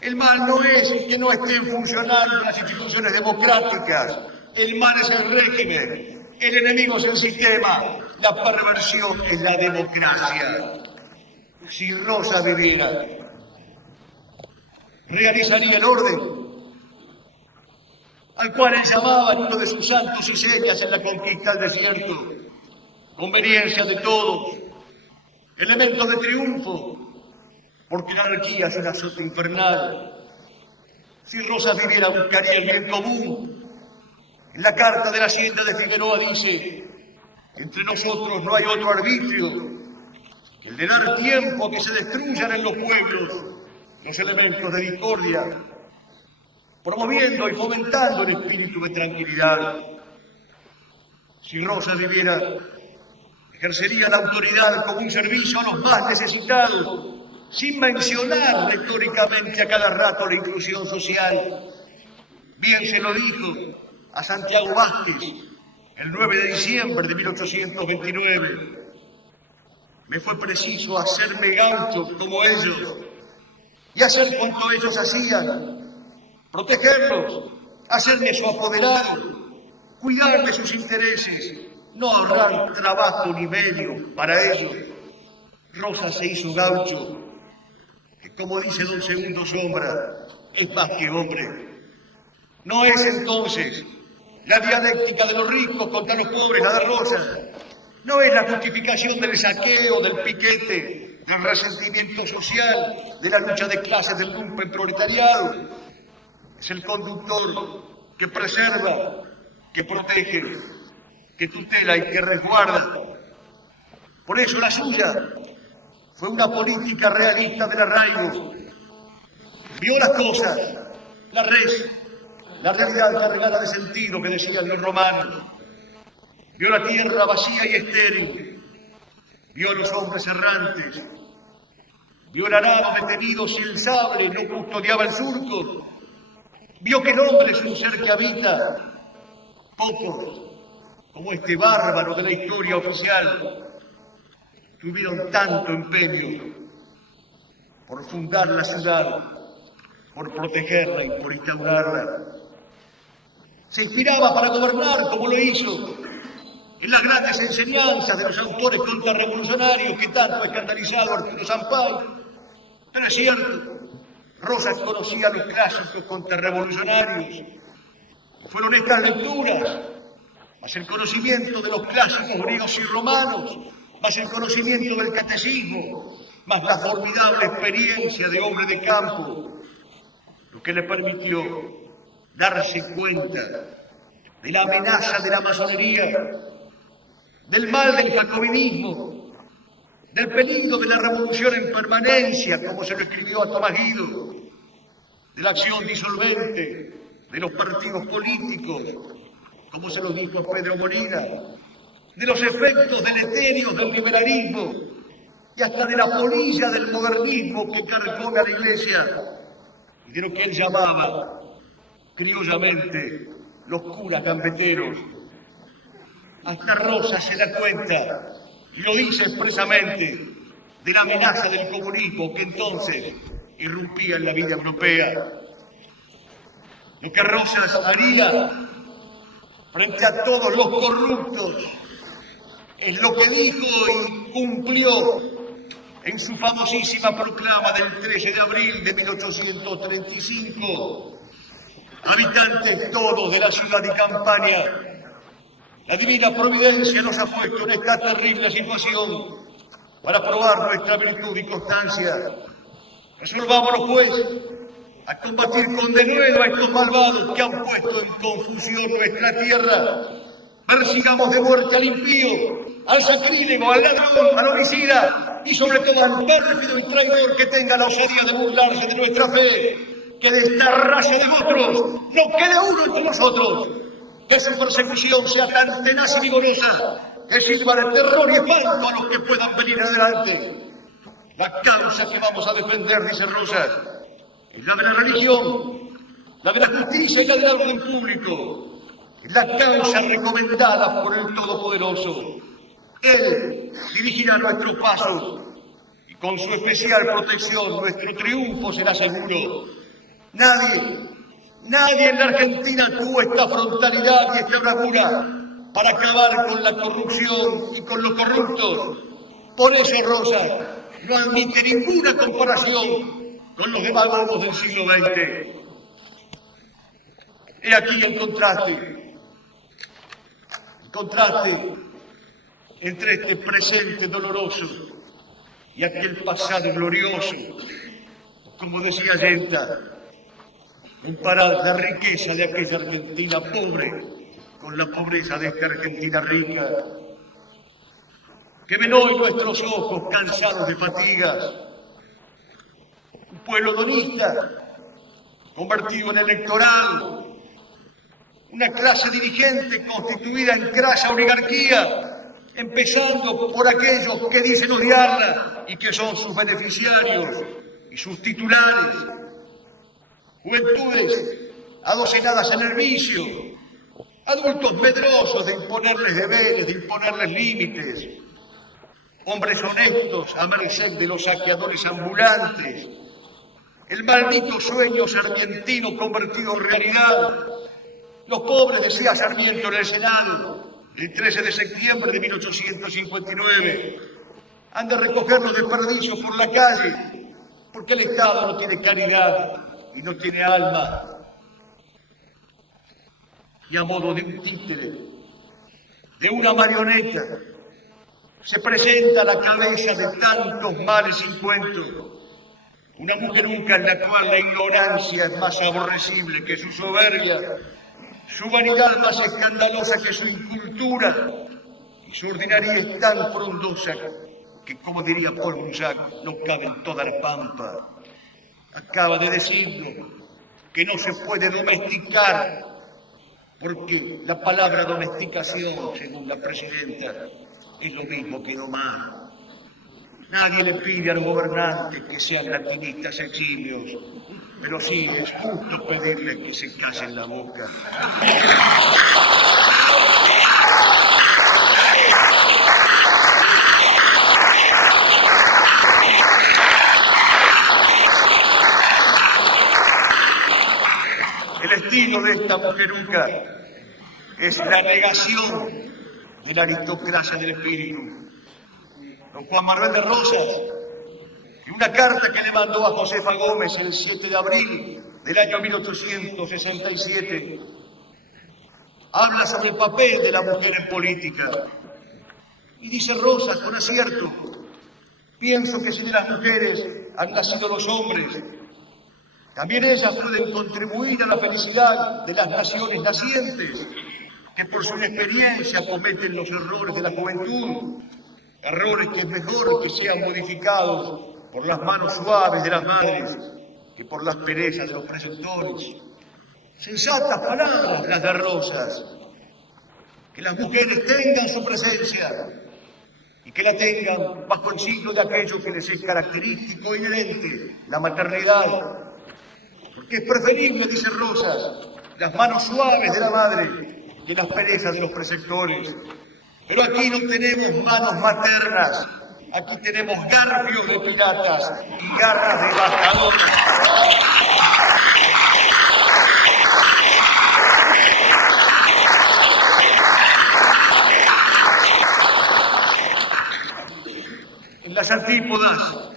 El mal no es que no estén funcionando las instituciones democráticas. El mal es el régimen. El enemigo es el sistema. La perversión es la democracia. Si Rosa viviera, realizaría el orden al cual él llamaba en uno de sus santos y señas en la conquista del desierto. Conveniencia de todos, elemento de triunfo, porque la anarquía es un azote infernal. Si Rosas viviera, buscaría el bien común. En la carta de la Hacienda de Figueroa dice: entre nosotros no hay otro arbitrio que el de dar tiempo a que se destruyan en los pueblos los elementos de discordia, promoviendo y fomentando el espíritu de tranquilidad. Si Rosas viviera, ejercería la autoridad como un servicio a los más necesitados, sin mencionar retóricamente a cada rato la inclusión social. Bien se lo dijo a Santiago Vázquez el 9 de diciembre de 1829. Me fue preciso hacerme gaucho como ellos y hacer cuanto ellos hacían, protegerlos, hacerme su apoderado, cuidar de sus intereses, no ahorrar trabajo ni medio para ellos. Rosa se hizo gaucho, que como dice don Segundo Sombra, es más que hombre. No es entonces la dialéctica de los ricos contra los pobres la de Rosa. No es la justificación del saqueo, del piquete, del resentimiento social, de la lucha de clases del lumpen proletariado. es el conductor que preserva, que protege, que tutela y que resguarda. Por eso la suya fue una política realista del arraigo. Vio las cosas, la res, la realidad cargada de sentido que decían los romanos. Vio la tierra vacía y estéril. Vio a los hombres errantes. Vio el arado detenido si el sable no custodiaba el surco. Vio que el hombre es un ser que habita. Pocos, como este bárbaro de la historia oficial, tuvieron tanto empeño por fundar la ciudad, por protegerla y por instaurarla. Se inspiraba para gobernar, como lo hizo, en las grandes enseñanzas de los autores contrarrevolucionarios que tanto ha escandalizado Arturo Sampay. Pero es cierto, Rosas conocía los clásicos contrarrevolucionarios. Fueron estas lecturas, más el conocimiento de los clásicos griegos y romanos, más el conocimiento del catecismo, más la formidable experiencia de hombre de campo, lo que le permitió darse cuenta de la amenaza de la masonería, del mal del jacobinismo, del peligro de la revolución en permanencia, como se lo escribió a Tomás Guido, de la acción disolvente de los partidos políticos, como se lo dijo a Pedro Molina, de los efectos deleterios del liberalismo y hasta de la polilla del modernismo que carcome a la Iglesia, y de lo que él llamaba criollamente los curas gambeteros. Hasta Rosas se da cuenta, y lo dice expresamente, de la amenaza del comunismo que entonces irrumpía en la vida europea. Lo que Rosas haría frente a todos los corruptos es lo que dijo y cumplió en su famosísima proclama del 13 de abril de 1835. Habitantes todos de la ciudad y campaña, la divina providencia nos ha puesto en esta terrible situación para probar nuestra virtud y constancia. Resolvámonos, pues, a combatir con denuedo a estos malvados que han puesto en confusión nuestra tierra. Persigamos de muerte al impío, al sacrílego, al ladrón, al homicida y sobre todo al pérfido y traidor que tenga la osadía de burlarse de nuestra fe. Que de esta raza de monstruos no quede uno entre nosotros. Que su persecución sea tan tenaz y vigorosa que sirva de terror y espanto a los que puedan venir adelante. La causa que vamos a defender, dice Rosas, es la de la religión, la de la justicia y la del orden público. Es la causa recomendada por el Todopoderoso. Él dirigirá nuestros pasos y con su especial protección nuestro triunfo será seguro. Nadie en la Argentina tuvo esta frontalidad y esta bravura para acabar con la corrupción y con los corruptos. Por eso Rosas no admite ninguna comparación con los demagogos del siglo XX. He aquí el contraste entre este presente doloroso y aquel pasado glorioso. Como decía Yenta, comparar la riqueza de aquella Argentina pobre con la pobreza de esta Argentina rica. Que ven hoy nuestros ojos cansados de fatigas. Un pueblo donista convertido en electoral. Una clase dirigente constituida en crasa oligarquía, empezando por aquellos que dicen odiarla y que son sus beneficiarios y sus titulares. Juventudes adocinadas en el vicio, adultos medrosos de imponerles deberes, de imponerles límites, hombres honestos a merced de los saqueadores ambulantes, el maldito sueño sarmientino convertido en realidad. Los pobres, decía Sarmiento en el Senado, el 13 de septiembre de 1859, han de recoger los desperdicios por la calle, porque el Estado no tiene caridad y no tiene alma. Y a modo de un títere, de una marioneta, se presenta a la cabeza de tantos males sin cuento Una mujeruca en la cual la ignorancia es más aborrecible que su soberbia, su vanidad más escandalosa que su incultura, y su ordinaria es tan frondosa que, como diría Paul Musac, no cabe en toda la pampa. Acaba de decirlo, que no se puede domesticar, porque la palabra domesticación, según la presidenta, es lo mismo que domar. Nadie le pide a los gobernantes que sean latinistas eximios, pero sí es justo pedirles que se callen la boca. El estilo de esta mujeruca es la negación de la aristocracia del espíritu. Don Juan Manuel de Rosas, en una carta que le mandó a Josefa Gómez el 7 de abril del año 1867, habla sobre el papel de la mujer en política. Y dice Rosas con acierto: pienso que si de las mujeres han nacido los hombres, también ellas pueden contribuir a la felicidad de las naciones nacientes, que por su inexperiencia cometen los errores de la juventud, errores que es mejor que sean modificados por las manos suaves de las madres que por las perezas de los preceptores. Sensatas palabras las de Rosas. Que las mujeres tengan su presencia y que la tengan bajo el signo de aquello que les es característico e inherente, la maternidad. Porque es preferible, dice Rosas, las manos suaves de la madre que las perezas de los preceptores. Pero aquí no tenemos manos maternas, aquí tenemos garfios de piratas y garras de embajadores. En las antípodas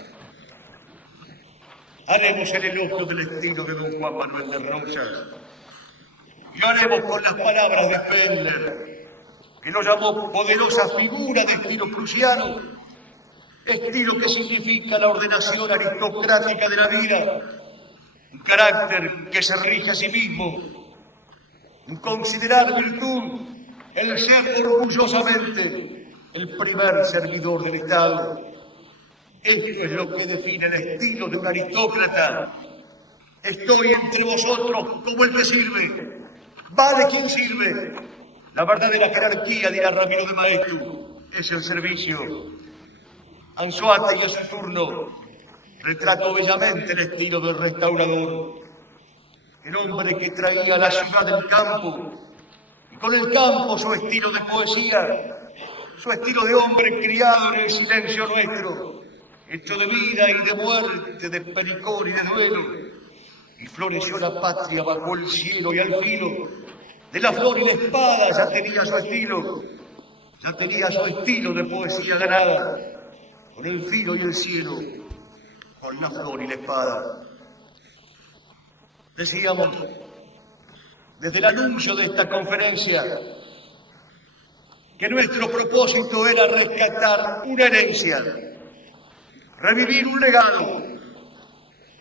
haremos el elogio del estilo de don Juan Manuel de Rosas y haremos con las palabras de Spengler, que lo llamó poderosa figura de estilo prusiano, estilo que significa la ordenación aristocrática de la vida, un carácter que se rige a sí mismo, un considerar virtud, el ser orgullosamente el primer servidor del Estado. Esto es lo que define el estilo de un aristócrata. Estoy entre vosotros como el que sirve. Vale quien sirve. La verdadera jerarquía, dirá Ramiro de Maeztu, es el servicio. Anzoátegui, a su turno, retrató bellamente el estilo del restaurador. El hombre que traía la ciudad del campo, y con el campo su estilo de poesía, su estilo de hombre criado en el silencio nuestro, hecho de vida y de muerte, de pericor y de duelo, y floreció la patria bajo el cielo y al filo de la flor y la espada. Ya tenía su estilo de poesía ganada, con el filo y el cielo, con la flor y la espada. Decíamos, desde el anuncio de esta conferencia, que nuestro propósito era rescatar una herencia, revivir un legado,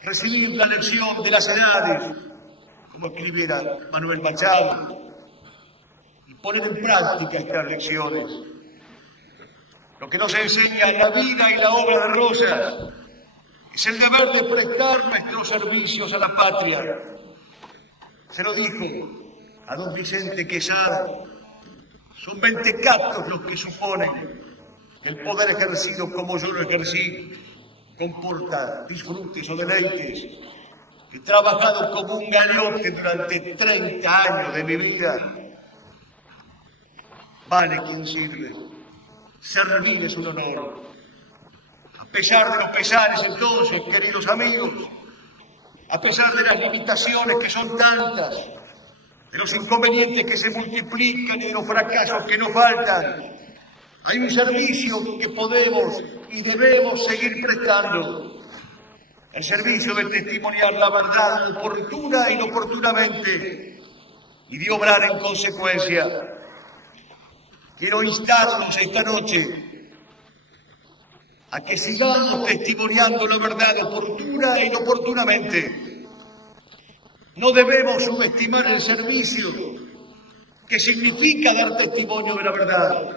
recibir la lección de las edades, como escribiera Manuel Machado, y poner en práctica estas lecciones. Lo que nos enseña la vida y la obra de Rosas es el deber de prestar nuestros servicios a la patria. Se lo dijo a don Vicente Quesada: son 20 captos los que suponen que el poder ejercido como yo lo ejercí comporta disfrutes o deleites. He trabajado como un galeote durante 30 años de mi vida. Vale quien sirve. Servir es un honor. A pesar de los pesares entonces, queridos amigos, a pesar de las limitaciones que son tantas, de los inconvenientes que se multiplican y de los fracasos que nos faltan, hay un servicio que podemos y debemos seguir prestando. El servicio de testimoniar la verdad oportuna e inoportunamente y de obrar en consecuencia. Quiero instarlos esta noche a que sigamos testimoniando la verdad oportuna e inoportunamente. No debemos subestimar el servicio que significa dar testimonio de la verdad.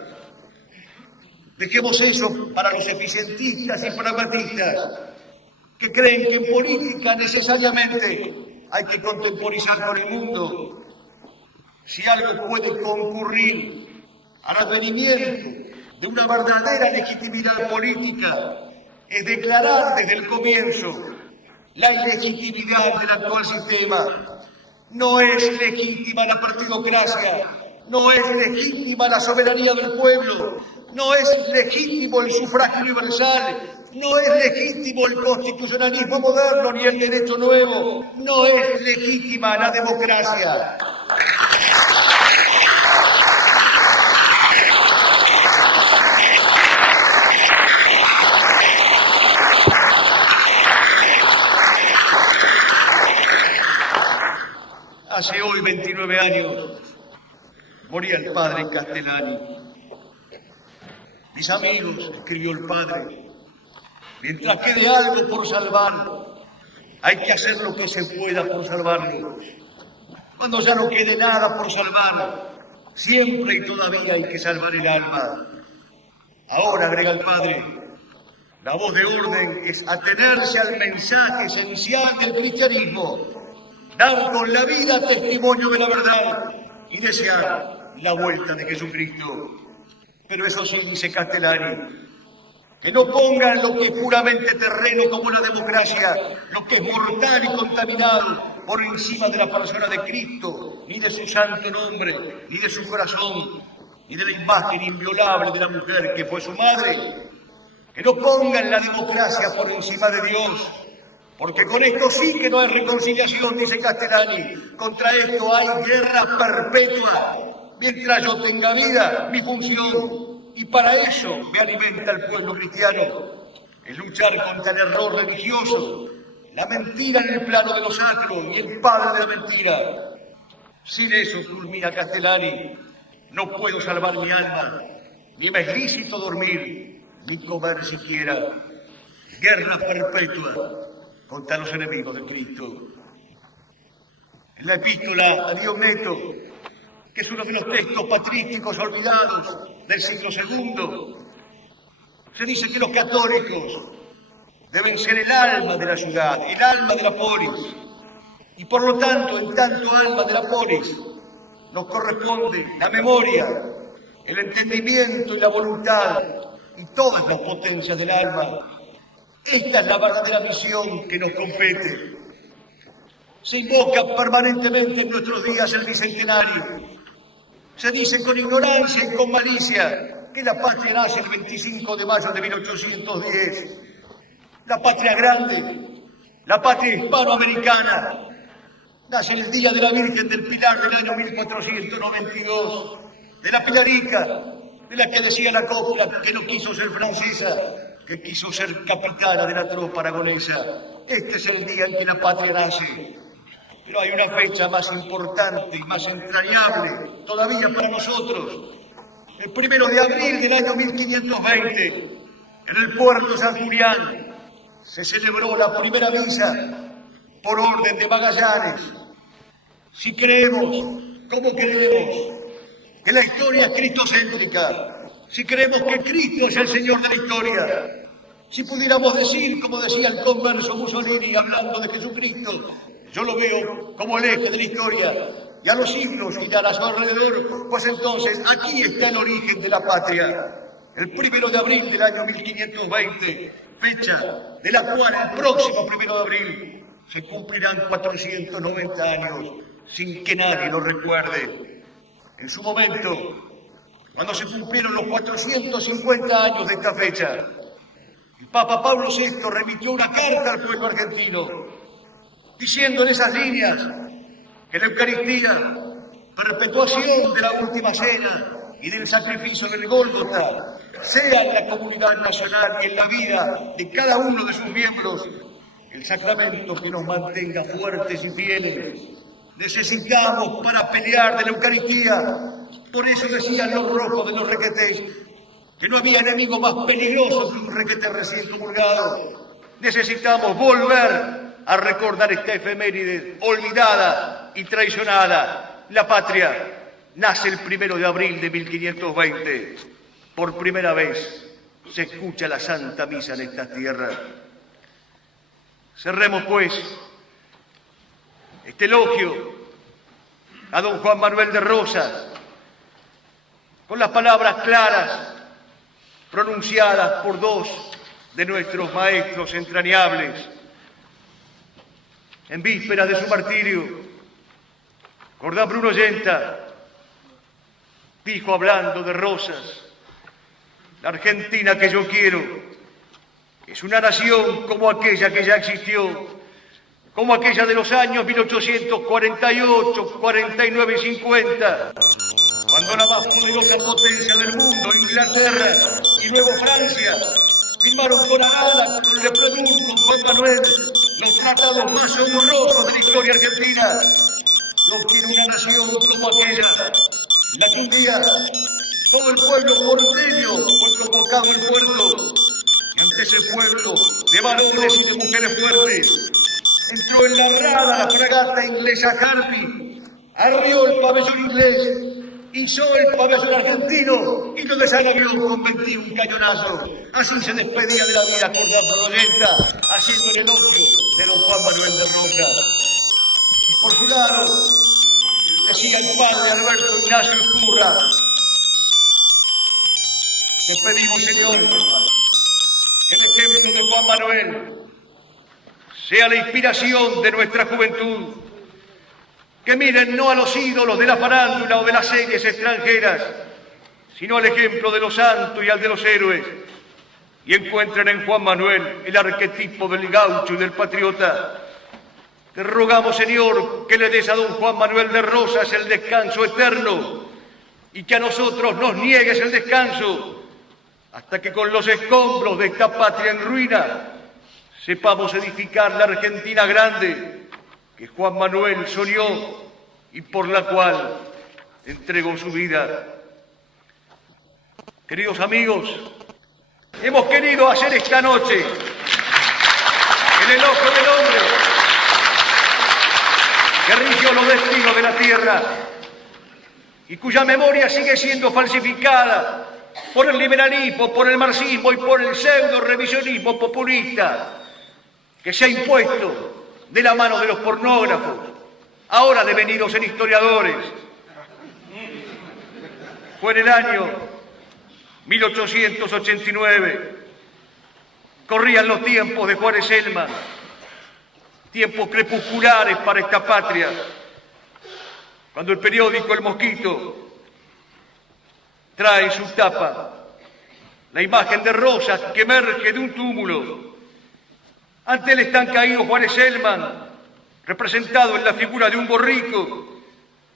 Dejemos eso para los eficientistas y pragmatistas que creen que en política necesariamente hay que contemporizar con el mundo. Si algo puede concurrir al advenimiento de una verdadera legitimidad política, es declarar desde el comienzo la ilegitimidad del actual sistema. No es legítima la partidocracia, no es legítima la soberanía del pueblo, no es legítimo el sufragio universal, no es legítimo el constitucionalismo moderno ni el derecho nuevo, no es legítima la democracia. Hace hoy 29 años moría el padre Castellani. Mis amigos, escribió el padre, mientras quede algo por salvar, hay que hacer lo que se pueda por salvarlo. Cuando ya no quede nada por salvar, siempre y todavía hay que salvar el alma. Ahora, agrega el padre, la voz de orden es atenerse al mensaje esencial del cristianismo, dar con la vida testimonio de la verdad y desear la vuelta de Jesucristo. Pero eso sí, dice Castellani, que no pongan lo que es puramente terreno como la democracia, lo que es mortal y contaminado, por encima de la persona de Cristo, ni de su santo nombre, ni de su corazón, ni de la imagen inviolable de la mujer que fue su madre. Que no pongan la democracia por encima de Dios, porque con esto sí que no hay reconciliación, dice Castellani. Contra esto hay guerra perpetua. Mientras yo tenga vida, mi función, y para eso me alimenta el pueblo cristiano, es luchar contra el error religioso, la mentira en el plano de lo sacro y el padre de la mentira. Sin eso, culmina Castellani, no puedo salvar mi alma, ni me es lícito dormir, ni comer siquiera. Guerra perpetua contra los enemigos de Cristo. En la epístola a Diogneto, que es uno de los textos patrísticos olvidados del siglo II, se dice que los católicos deben ser el alma de la ciudad, el alma de la polis, y por lo tanto, en tanto alma de la polis, nos corresponde la memoria, el entendimiento y la voluntad, y todas las potencias del alma. Esta es la verdadera misión que nos compete. Se invoca permanentemente en nuestros días el bicentenario. Se dice con ignorancia y con malicia que la patria nace el 25 de mayo de 1810. La patria grande, la patria hispanoamericana, nace el día de la Virgen del Pilar del año 1492, de la Pilarica, de la que decía la copla que no quiso ser francesa, que quiso ser capitana de la tropa aragonesa. Este es el día en que la patria nace. Pero hay una fecha más importante y más entrañable todavía para nosotros. El 1 de abril del año 1520, en el puerto San Julián, se celebró la primera misa por orden de Magallanes. Si creemos, como creemos, que la historia es cristocéntrica, si creemos que Cristo es el Señor de la historia, si pudiéramos decir, como decía el converso Mussolini hablando de Jesucristo, yo lo veo como el eje de la historia, y a los siglos girará a su alrededor, pues entonces aquí está el origen de la patria. El 1 de abril del año 1520, fecha de la cual el próximo 1 de abril se cumplirán 490 años sin que nadie lo recuerde. En su momento, cuando se cumplieron los 450 años de esta fecha, el Papa Pablo VI remitió una carta al pueblo argentino, diciendo en esas líneas que la Eucaristía, perpetuación de la última cena y del sacrificio del Gólgota, sea en la comunidad nacional y en la vida de cada uno de sus miembros el sacramento que nos mantenga fuertes y fieles. Necesitamos para pelear de la Eucaristía. Por eso decían los rojos de los requetés, que no había enemigo más peligroso que un requete recién comulgado. Necesitamos volver a recordar esta efeméride olvidada y traicionada. La patria nace el 1 de abril de 1520. Por primera vez se escucha la Santa Misa en esta tierra. Cerremos, pues, este elogio a don Juan Manuel de Rosas con las palabras claras pronunciadas por dos de nuestros maestros entrañables en vísperas de su martirio. Jordán Bruno Yenta dijo, hablando de Rosas: la Argentina que yo quiero es una nación como aquella que ya existió, como aquella de los años 1848, 49 y 50, cuando la más poderosa potencia del mundo, Inglaterra y luego Francia, firmaron con Arana, con Lepredún, con Juan Manuel, los tratados más horrorosos de la historia argentina. Yo quiero una nación como aquella, la que un día todo el pueblo porteño fue convocado al puerto, y ante ese pueblo de varones y de mujeres fuertes entró en la rada la fragata inglesa Harvey, arrió el pabellón inglés, hizo el pabellón argentino y lo desarrolló con 21 cañonazos. Así se despedía de la vida Jordán Bruno Yenta, haciendo el elogio de don Juan Manuel de Rosas. Y por su lado, decía el padre Alberto Ignacio Escurra: te pedimos, Señor, que el ejemplo de Juan Manuel sea la inspiración de nuestra juventud, que miren no a los ídolos de la farándula o de las series extranjeras, sino al ejemplo de los santos y al de los héroes, y encuentren en Juan Manuel el arquetipo del gaucho y del patriota. Te rogamos, Señor, que le des a don Juan Manuel de Rosas el descanso eterno, y que a nosotros nos niegues el descanso, hasta que con los escombros de esta patria en ruina sepamos edificar la Argentina grande que Juan Manuel soñó y por la cual entregó su vida. Queridos amigos, hemos querido hacer esta noche el elogio del hombre que rigió los destinos de la tierra y cuya memoria sigue siendo falsificada por el liberalismo, por el marxismo y por el pseudo-revisionismo populista que se ha impuesto de la mano de los pornógrafos, ahora devenidos en historiadores. Fue en el año 1889, corrían los tiempos de Juárez Celman, tiempos crepusculares para esta patria, cuando el periódico El Mosquito trae en su tapa la imagen de Rosas que emerge de un túmulo. Ante él están caídos Juárez Celman, representado en la figura de un borrico,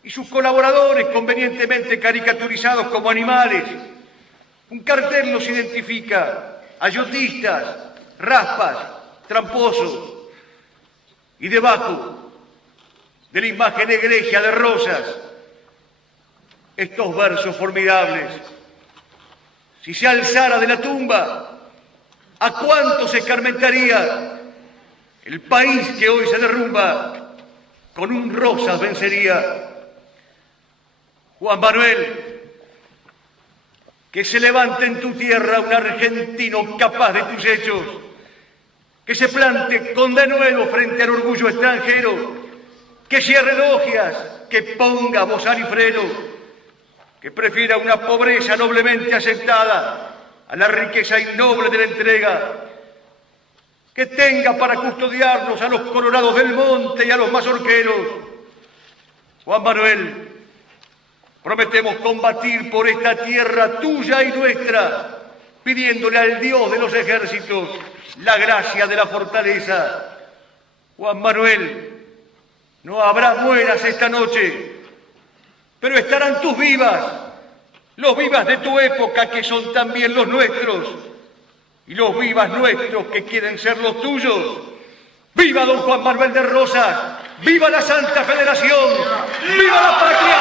y sus colaboradores convenientemente caricaturizados como animales. Un cartel los identifica: ayotistas, raspas, tramposos. Y debajo de la imagen egregia de Rosas, estos versos formidables: si se alzara de la tumba, ¿a cuánto se escarmentaría? El país que hoy se derrumba, con un Rosas vencería. Juan Manuel, que se levante en tu tierra un argentino capaz de tus hechos, que se plante con denuedo frente al orgullo extranjero, que cierre logias, que ponga bozal y freno, que prefiera una pobreza noblemente aceptada a la riqueza innoble de la entrega, que tenga para custodiarnos a los colorados del monte y a los mazorqueros. Juan Manuel, prometemos combatir por esta tierra tuya y nuestra, pidiéndole al Dios de los ejércitos la gracia de la fortaleza. Juan Manuel, no habrá mueras esta noche, pero estarán tus vivas, los vivas de tu época que son también los nuestros, y los vivas nuestros que quieren ser los tuyos. ¡Viva don Juan Manuel de Rosas! ¡Viva la Santa Federación! ¡Viva la patria!